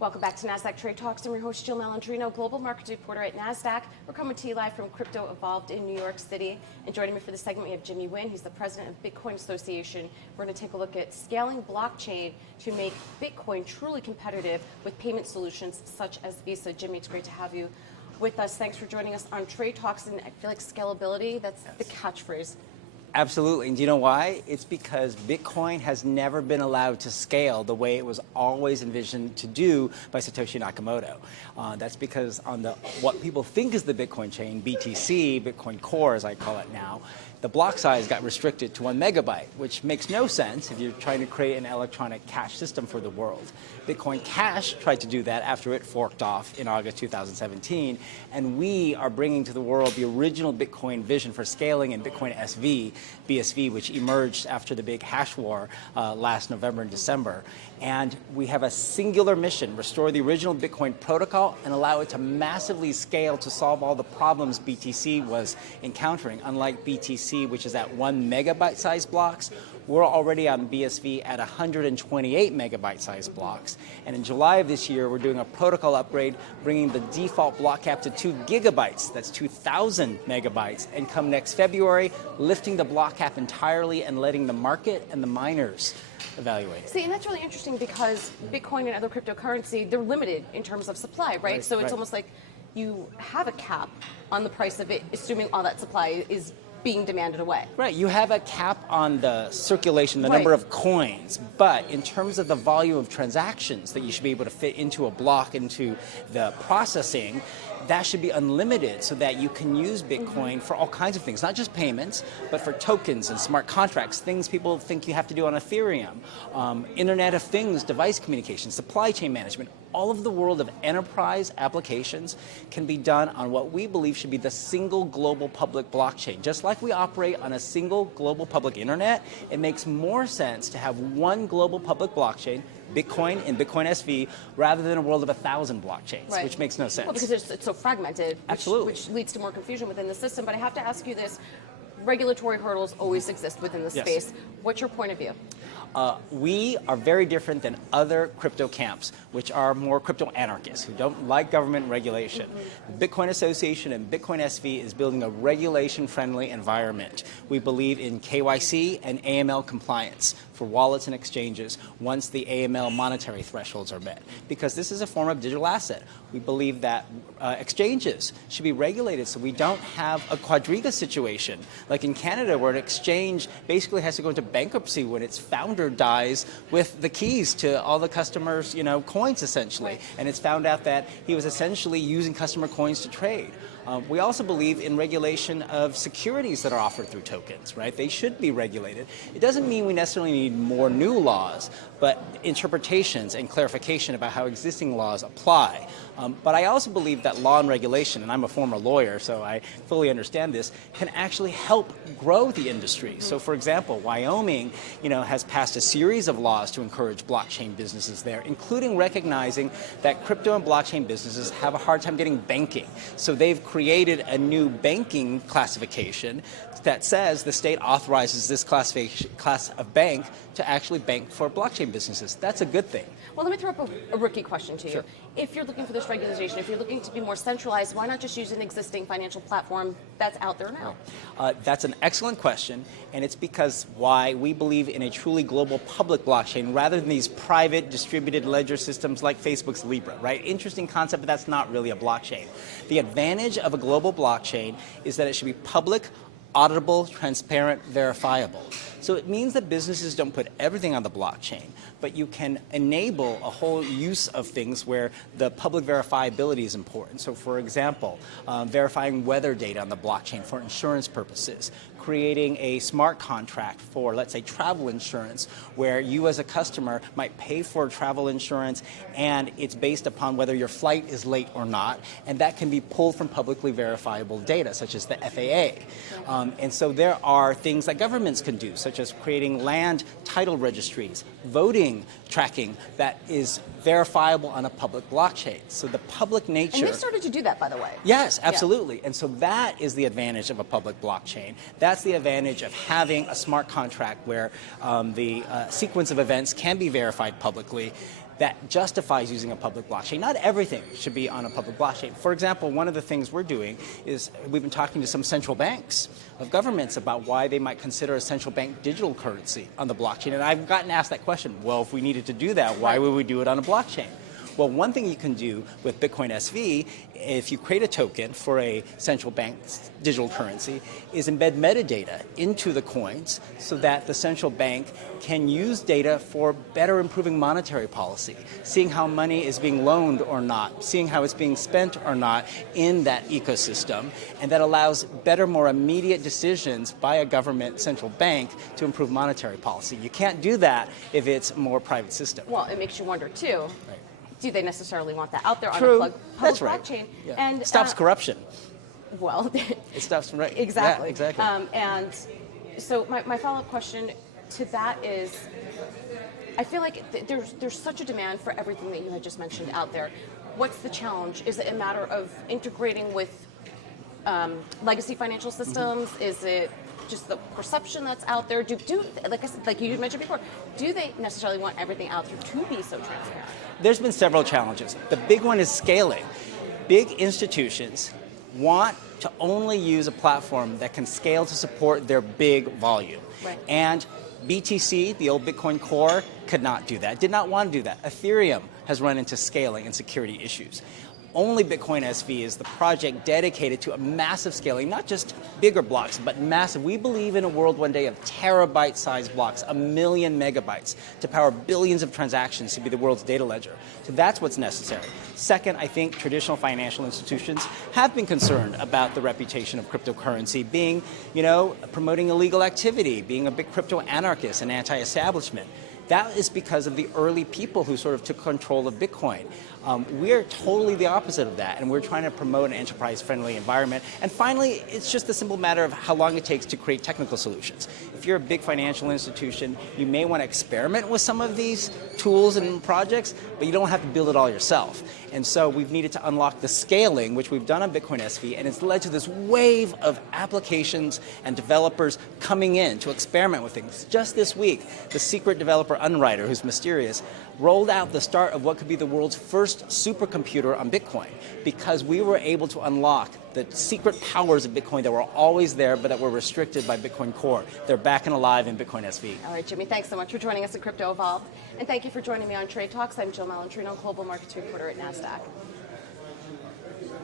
Welcome back to Nasdaq Trade Talks. I'm your host, Jill Malandrino, global markets reporter at Nasdaq. We're coming to you live from Crypto Evolved in New York City. And joining me for this segment, we have Jimmy Nguyen. He's the president of Bitcoin Association. We're going to take a look at scaling blockchain to make Bitcoin truly competitive with payment solutions such as Visa. Jimmy, it's great to have you with us. Thanks for joining us on Trade Talks. And I feel like scalability, that's the catchphrase. Absolutely. And do you know why? It's because Bitcoin has never been allowed to scale the way it was always envisioned to do by Satoshi Nakamoto. That's because on what people think is the Bitcoin chain, BTC, Bitcoin Core as I call it now, the block size got restricted to 1 megabyte, which makes no sense if you're trying to create an electronic cash system for the world. Bitcoin Cash tried to do that after it forked off in August 2017, and we are bringing to the world the original Bitcoin vision for scaling in Bitcoin BSV, which emerged after the big hash war last November and December. And we have a singular mission: restore the original Bitcoin protocol and allow it to massively scale to solve all the problems BTC was encountering. Unlike BTC, which is at 1 megabyte size blocks, we're already on BSV at 128 megabyte size blocks. And in July of this year, we're doing a protocol upgrade, bringing the default block cap to 2 gigabytes. That's 2,000 megabytes. And come next February, lifting the block cap entirely and letting the market and the miners evaluate it. See, and that's really interesting because Bitcoin and other cryptocurrency, they're limited in terms of supply, right? So it's almost like you have a cap on the price of it, assuming all that supply is being demanded away. Right, you have a cap on the circulation, the number of coins, but in terms of the volume of transactions that you should be able to fit into a block, into the processing, that should be unlimited so that you can use Bitcoin for all kinds of things, not just payments, but for tokens and smart contracts, things people think you have to do on Ethereum, Internet of Things, device communication, supply chain management. All of the world of enterprise applications can be done on what we believe should be the single global public blockchain. Just like we operate on a single global public internet, it makes more sense to have one global public blockchain, Bitcoin and Bitcoin SV, rather than a world of 1,000 blockchains, which makes no sense. Well, because it's so fragmented, which leads to more confusion within the system. But I have to ask you this. Regulatory hurdles always exist within the space. What's your point of view? We are very different than other crypto camps, which are more crypto anarchists who don't like government regulation. The Bitcoin Association and Bitcoin SV is building a regulation-friendly environment. We believe in KYC and AML compliance for wallets and exchanges once the AML monetary thresholds are met, because this is a form of digital asset. We believe that exchanges should be regulated so we don't have a quadriga situation like in Canada, where an exchange basically has to go into bankruptcy when its founder dies with the keys to all the customers' coins, essentially. And it's found out that he was essentially using customer coins to trade. We also believe in regulation of securities that are offered through tokens, right? They should be regulated. It doesn't mean we necessarily need more new laws, but interpretations and clarification about how existing laws apply. But I also believe that law and regulation, and I'm a former lawyer, so I fully understand this, can actually help grow the industry. So for example, Wyoming, has passed a series of laws to encourage blockchain businesses there, including recognizing that crypto and blockchain businesses have a hard time getting banking. So they've created a new banking classification that says the state authorizes this class of bank to actually bank for blockchain businesses. That's a good thing. Well, let me throw up a rookie question to you. Sure. If you're looking for this regularization, if you're looking to be more centralized, why not just use an existing financial platform that's out there now? That's an excellent question, and it's because why we believe in a truly global public blockchain rather than these private distributed ledger systems like Facebook's Libra, right? Interesting concept, but that's not really a blockchain. The advantage of a global blockchain is that it should be public, auditable, transparent, verifiable. So it means that businesses don't put everything on the blockchain, but you can enable a whole use of things where the public verifiability is important. So for example, verifying weather data on the blockchain for insurance purposes, creating a smart contract for, let's say, travel insurance, where you as a customer might pay for travel insurance and it's based upon whether your flight is late or not, and that can be pulled from publicly verifiable data, such as the FAA. And so there are things that governments can do, such as creating land title registries, voting tracking that is verifiable on a public blockchain. So the public nature... And they've started to do that, by the way. Yes, absolutely. Yeah. And so that is the advantage of a public blockchain. That's the advantage of having a smart contract where the sequence of events can be verified publicly. that justifies using a public blockchain. Not everything should be on a public blockchain. For example, one of the things we're doing is we've been talking to some central banks of governments about why they might consider a central bank digital currency on the blockchain. And I've gotten asked that question, well, if we needed to do that, why would we do it on a blockchain? Well, one thing you can do with Bitcoin SV, if you create a token for a central bank's digital currency, is embed metadata into the coins so that the central bank can use data for better improving monetary policy, seeing how money is being loaned or not, seeing how it's being spent or not in that ecosystem, and that allows better, more immediate decisions by a government central bank to improve monetary policy. You can't do that if it's a more private system. Well, it makes you wonder, too. Right. Do they necessarily want that out there True. on a public That's right. blockchain? Yeah. And stops corruption. Well, It stops right. exactly. Yeah, exactly. And so my follow-up question to that is, I feel like there's such a demand for everything that you had just mentioned out there. What's the challenge? Is it a matter of integrating with legacy financial systems? Mm-hmm. Is it just the perception that's out there? Like I said, like you mentioned before, do they necessarily want everything out there to be so transparent? There's been several challenges. The big one is scaling. Big institutions want to only use a platform that can scale to support their big volume. Right. And BTC, the old Bitcoin Core, could not do that, did not want to do that. Ethereum has run into scaling and security issues. Only Bitcoin SV is the project dedicated to a massive scaling, not just bigger blocks, but massive. We believe in a world one day of terabyte-sized blocks, 1 million megabytes, to power billions of transactions to be the world's data ledger. So that's what's necessary. Second, I think traditional financial institutions have been concerned about the reputation of cryptocurrency being, promoting illegal activity, being a big crypto anarchist and anti-establishment. That is because of the early people who sort of took control of Bitcoin. We're totally the opposite of that, and we're trying to promote an enterprise-friendly environment. And finally, it's just a simple matter of how long it takes to create technical solutions. If you're a big financial institution, you may want to experiment with some of these tools and projects, but you don't have to build it all yourself. And so we've needed to unlock the scaling, which we've done on Bitcoin SV, and it's led to this wave of applications and developers coming in to experiment with things. Just this week, the secret developer Unwriter, who's mysterious, rolled out the start of what could be the world's first supercomputer on Bitcoin, because we were able to unlock the secret powers of Bitcoin that were always there but that were restricted by Bitcoin Core. They're back and alive in Bitcoin SV. All right, Jimmy, thanks so much for joining us at Crypto Evolved. And thank you for joining me on Trade Talks. I'm Jill Malantrino, Global Markets Reporter at Nasdaq.